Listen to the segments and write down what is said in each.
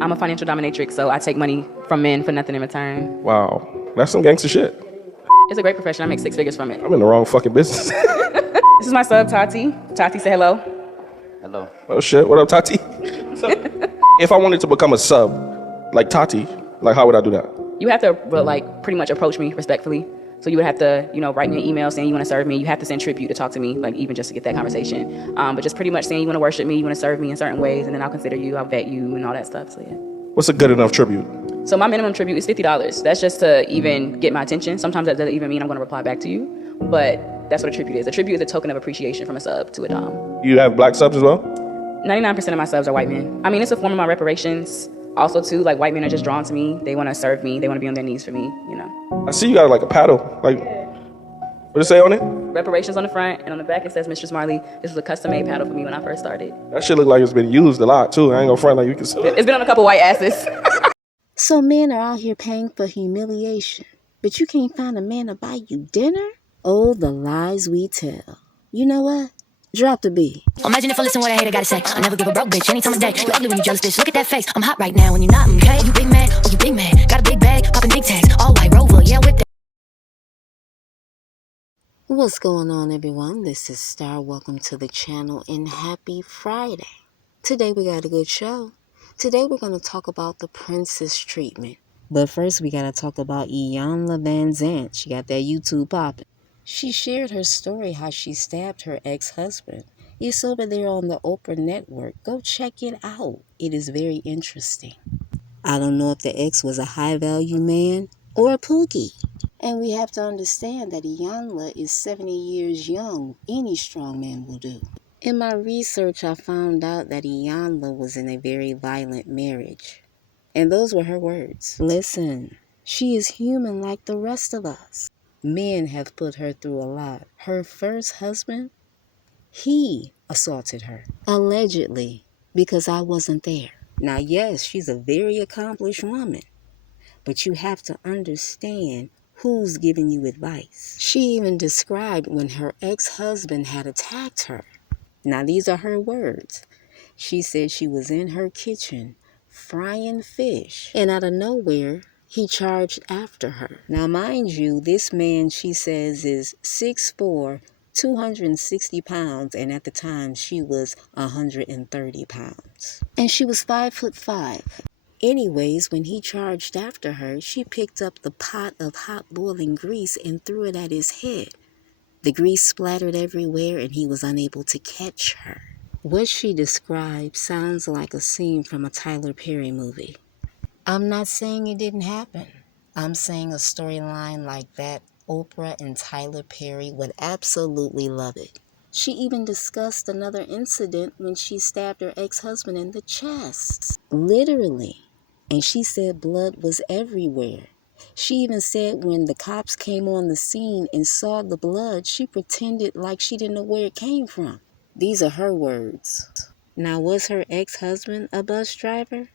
I'm a financial dominatrix, so I take money from men for nothing in return. Wow, that's some gangster shit. It's a great profession. I make 6 figures from it. I'm in the wrong fucking business. This is my sub, Tati. Tati, say hello. Hello. Oh shit, what up, Tati? If I wanted to become a sub, like Tati, like how would I do that? You have to like pretty much approach me respectfully. So you would have to, write me an email saying you want to serve me. You have to send tribute to talk to me, like even just to get that conversation. But just pretty much saying you want to worship me, you want to serve me in certain ways, and then I'll consider you, I'll vet you and all that stuff. So yeah. What's a good enough tribute? So my minimum tribute is $50. That's just to even get my attention. Sometimes that doesn't even mean I'm going to reply back to you, but that's what a tribute is. A tribute is a token of appreciation from a sub to a dom. You have black subs as well? 99% of my subs are white men. I mean, it's a form of my reparations. Also, too, like white men are just drawn to me. They want to serve me. They want to be on their knees for me, I see you got like a paddle. Like, what does it say on it? Reparations on the front, and on the back it says, Mistress Marley, this was a custom-made paddle for me when I first started. That shit look like it's been used a lot too. I ain't gonna front like you can see. It's been on a couple white asses. So men are out here paying for humiliation, but you can't find a man to buy you dinner? Oh, the lies we tell. You know what? Drop the beat. Imagine if I listen what a hater gotta say. I never give a broke bitch any time of day. You ugly when you jealous, bitch. Look at that face. I'm hot right now when you're not, okay? You big mad, oh you big mad. Got a big bag, popping big tags. All white Rover, yeah, with that. What's going on, everyone? This is Star. Welcome to the channel and happy Friday. Today we got a good show. Today we're going to talk about the princess treatment. But first we got to talk about Iyanla Vanzant. She got that YouTube popping. She shared her story how she stabbed her ex-husband. It's over there on the Oprah network. Go check it out. It is very interesting. I don't know if the ex was a high-value man or a pookie. And we have to understand that Iyanla is 70 years young. Any strong man will do. In my research, I found out that Iyanla was in a very violent marriage. And those were her words. Listen, she is human like the rest of us. Men have put her through a lot. Her first husband, he assaulted her. Allegedly, because I wasn't there. Now, yes, she's a very accomplished woman. But you have to understand who's giving you advice. She even described when her ex-husband had attacked her. Now, these are her words. She said she was in her kitchen frying fish, and out of nowhere, he charged after her. Now, mind you, this man, she says, is 6'4", 260 pounds, and at the time, she was 130 pounds. And she was 5'5". Anyways, when he charged after her, she picked up the pot of hot boiling grease and threw it at his head. The grease splattered everywhere and he was unable to catch her. What she described sounds like a scene from a Tyler Perry movie. I'm not saying it didn't happen. I'm saying a storyline like that, Oprah and Tyler Perry would absolutely love it. She even discussed another incident when she stabbed her ex-husband in the chest. Literally. And she said blood was everywhere. She even said when the cops came on the scene and saw the blood, she pretended like she didn't know where it came from. These are her words. Now, was her ex-husband a bus driver?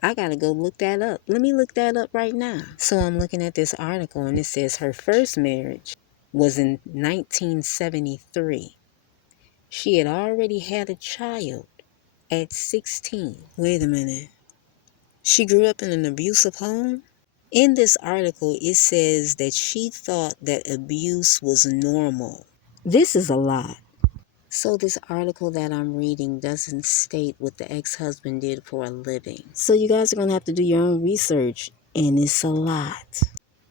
I gotta go look that up. Let me look that up right now. So I'm looking at this article and it says her first marriage was in 1973. She had already had a child at 16. Wait a minute. She grew up in an abusive home? In this article, it says that she thought that abuse was normal. This is a lot. So this article that I'm reading doesn't state what the ex-husband did for a living. So you guys are going to have to do your own research, and it's a lot.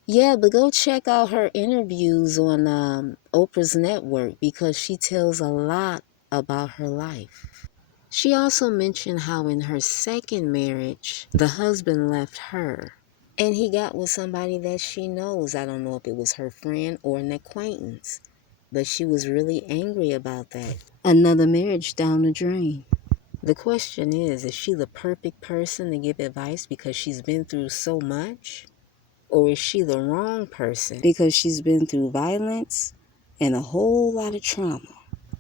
Yeah, but go check out her interviews on Oprah's network because she tells a lot about her life. She also mentioned how in her second marriage, the husband left her. And he got with somebody that she knows. I don't know if it was her friend or an acquaintance. But she was really angry about that. Another marriage down the drain. The question is she the perfect person to give advice because she's been through so much? Or is she the wrong person because she's been through violence and a whole lot of trauma?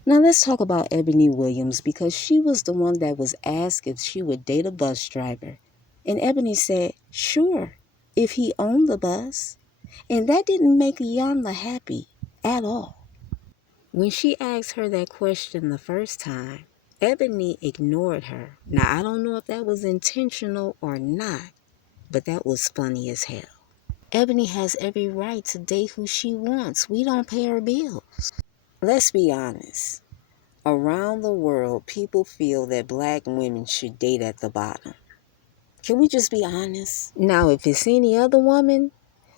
Now let's talk about Eboni Williams because she was the one that was asked if she would date a bus driver. And Eboni said, sure, if he owned the bus. And that didn't make Iyanla happy at all. When she asked her that question the first time, Eboni ignored her. Now, I don't know if that was intentional or not, but that was funny as hell. Eboni has every right to date who she wants. We don't pay her bills. Let's be honest. Around the world, people feel that black women should date at the bottom. Can we just be honest? Now, if it's any other woman,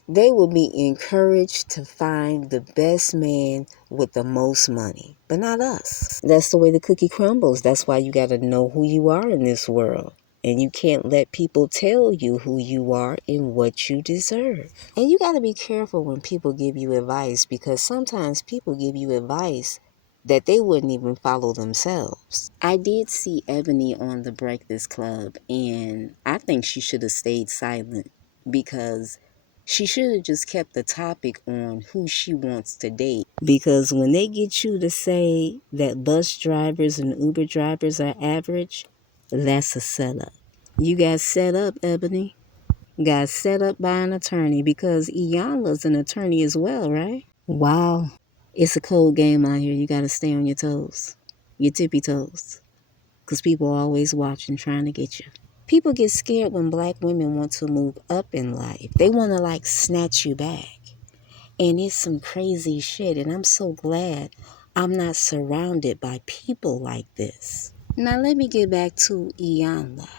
they will be encouraged to find the best man with the most money, but not us. That's the way the cookie crumbles. That's why you got to know who you are in this world. And you can't let people tell you who you are and what you deserve. And you got to be careful when people give you advice, because sometimes people give you advice that they wouldn't even follow themselves. I did see Eboni on the Breakfast Club, and I think she should have stayed silent, because she should have just kept the topic on who she wants to date. Because when they get you to say that bus drivers and Uber drivers are average, that's a setup. You got set up, Eboni. Got set up by an attorney, because Iyanla's an attorney as well, right? Wow. It's a cold game out here. You got to stay on your toes. Your tippy toes. Because people are always watching, trying to get you. People get scared when black women want to move up in life. They want to like snatch you back. And it's some crazy shit. And I'm so glad I'm not surrounded by people like this. Now let me get back to Iyanla.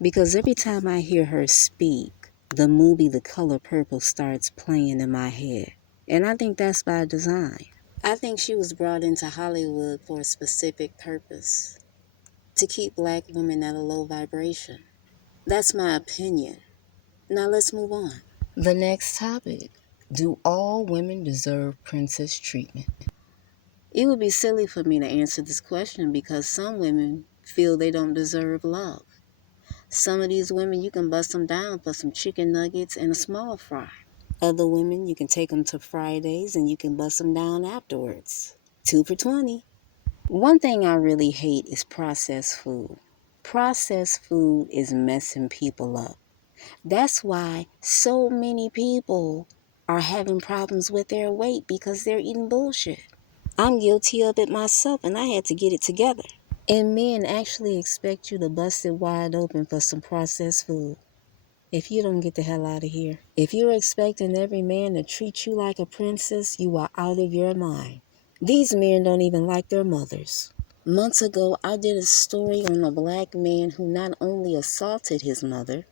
Because every time I hear her speak, the movie The Color Purple starts playing in my head. And I think that's by design. I think she was brought into Hollywood for a specific purpose. To keep black women at a low vibration. That's my opinion. Now let's move on. The next topic. Do all women deserve princess treatment? It would be silly for me to answer this question, because some women feel they don't deserve love. Some of these women, you can bust them down for some chicken nuggets and a small fry. Other women, you can take them to Fridays and you can bust them down afterwards. 2 for $20. One thing I really hate is processed food. Processed food is messing people up. That's why so many people are having problems with their weight, because they're eating bullshit. I'm guilty of it myself, and I had to get it together. And men actually expect you to bust it wide open for some processed food. If you don't get the hell out of here. If you're expecting every man to treat you like a princess, you are out of your mind. These men don't even like their mothers. Months ago, I did a story on a black man who not only assaulted his mother,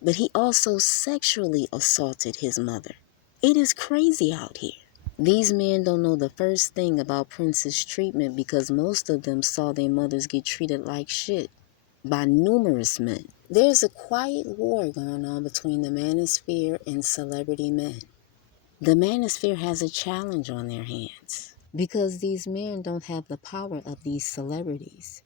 but he also sexually assaulted his mother. It is crazy out here. These men don't know the first thing about princess treatment, because most of them saw their mothers get treated like shit by numerous men. There's a quiet war going on between the manosphere and celebrity men. The manosphere has a challenge on their hands, because these men don't have the power of these celebrities.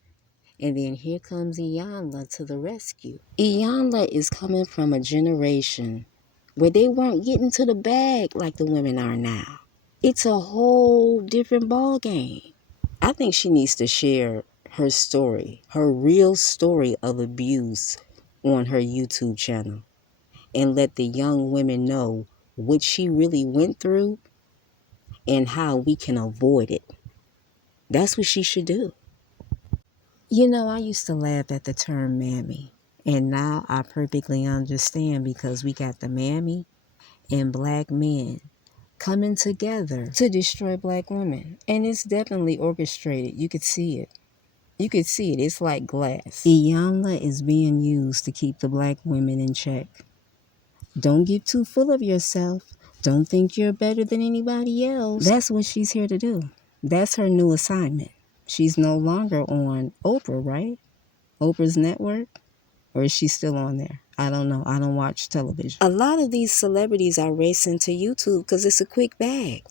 And then here comes Iyanla to the rescue. Iyanla is coming from a generation where they weren't getting to the bag like the women are now. It's a whole different ball game. I think she needs to share her story, her real story of abuse, on her YouTube channel, and let the young women know what she really went through and how we can avoid it. That's what she should do. You know, I used to laugh at the term mammy, and now I perfectly understand, because we got the mammy and black men coming together to destroy black women. And it's definitely orchestrated. You could see it. You could see it. It's like glass. Iyanla is being used to keep the black women in check. Don't get too full of yourself. Don't think you're better than anybody else. That's what she's here to do. That's her new assignment. She's no longer on Oprah, right? Oprah's network? Or is she still on there? I don't know. I don't watch television. A lot of these celebrities are racing to YouTube because it's a quick bag.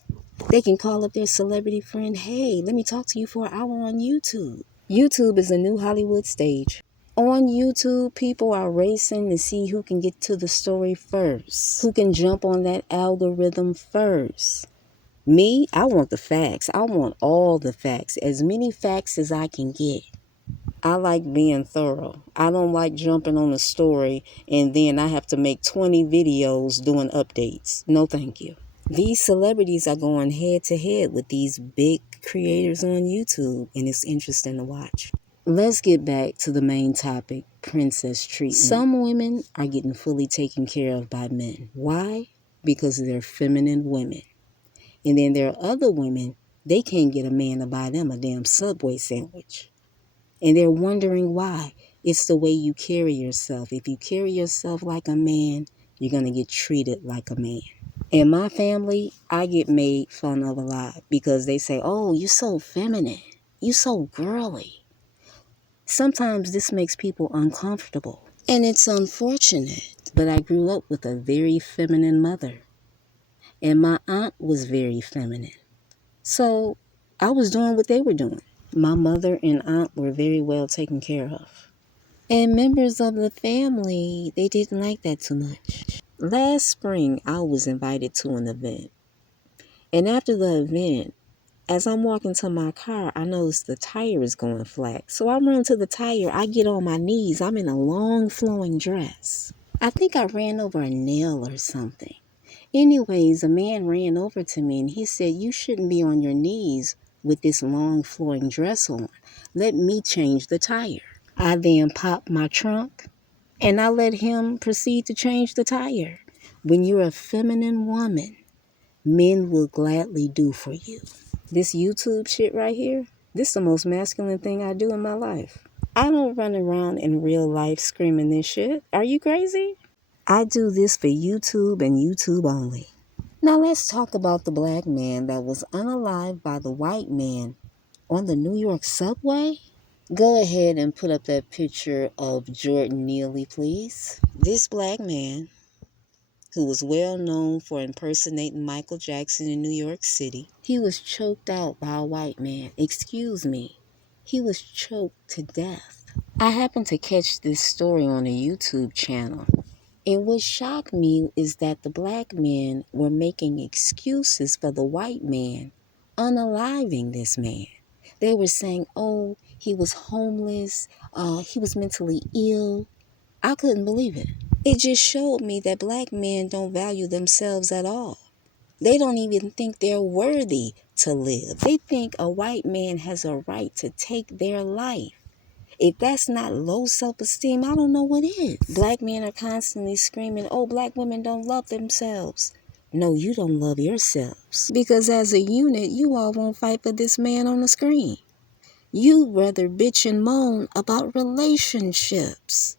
They can call up their celebrity friend, hey, let me talk to you for an hour on YouTube. YouTube is a new Hollywood stage. On YouTube, people are racing to see who can get to the story first, who can jump on that algorithm first. Me, I want the facts. I want all the facts, as many facts as I can get. I like being thorough. I don't like jumping on a story and then I have to make 20 videos doing updates. No, thank you. These celebrities are going head to head with these big creators on YouTube, and it's interesting to watch. Let's get back to the main topic, princess treatment. Some women are getting fully taken care of by men. Why? Because they're feminine women. And then there are other women, they can't get a man to buy them a damn Subway sandwich. And they're wondering why. It's the way you carry yourself. If you carry yourself like a man, you're going to get treated like a man. In my family, I get made fun of a lot because they say, oh, you're so feminine. You're so girly. Sometimes this makes people uncomfortable. And it's unfortunate. But I grew up with a very feminine mother. And my aunt was very feminine. So I was doing what they were doing. My mother and aunt were very well taken care of. And members of the family, they didn't like that too much. Last spring, I was invited to an event. And after the event, as I'm walking to my car, I noticed the tire is going flat. So I run to the tire. I get on my knees. I'm in a long flowing dress. I think I ran over a nail or something. Anyways, a man ran over to me and he said, you shouldn't be on your knees with this long flowing dress on. Let me change the tire. I then popped my trunk and I let him proceed to change the tire. When you're a feminine woman, men will gladly do for you. This YouTube shit right here, this is the most masculine thing I do in my life. I don't run around in real life screaming this shit. Are you crazy? I do this for YouTube and YouTube only. Now let's talk about the black man that was unalived by the white man on the New York subway. Go ahead and put up that picture of Jordan Neely, please. This black man, who was well known for impersonating Michael Jackson in New York City, he was choked out by a white man. Excuse me. He was choked to death. I happened to catch this story on a YouTube channel. And what shocked me is that the black men were making excuses for the white man unaliving this man. They were saying, oh, he was homeless, he was mentally ill. I couldn't believe it. It just showed me that black men don't value themselves at all. They don't even think they're worthy to live. They think a white man has a right to take their life. If that's not low self-esteem, I don't know what is. Black men are constantly screaming, oh, black women don't love themselves. No, you don't love yourselves. Because as a unit, you all won't fight for this man on the screen. You'd rather bitch and moan about relationships.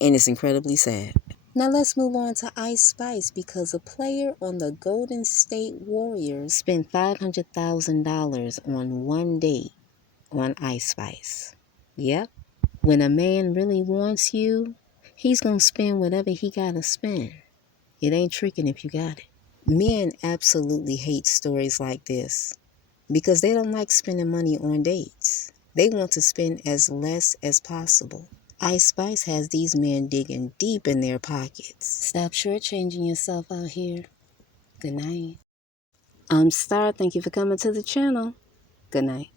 And it's incredibly sad. Now let's move on to Ice Spice, because a player on the Golden State Warriors spent $500,000 on one date on Ice Spice. Yep. When a man really wants you, he's going to spend whatever he got to spend. It ain't tricking if you got it. Men absolutely hate stories like this because they don't like spending money on dates. They want to spend as less as possible. Ice Spice has these men digging deep in their pockets. Stop shortchanging yourself out here. Good night. I'm Star. Thank you for coming to the channel. Good night.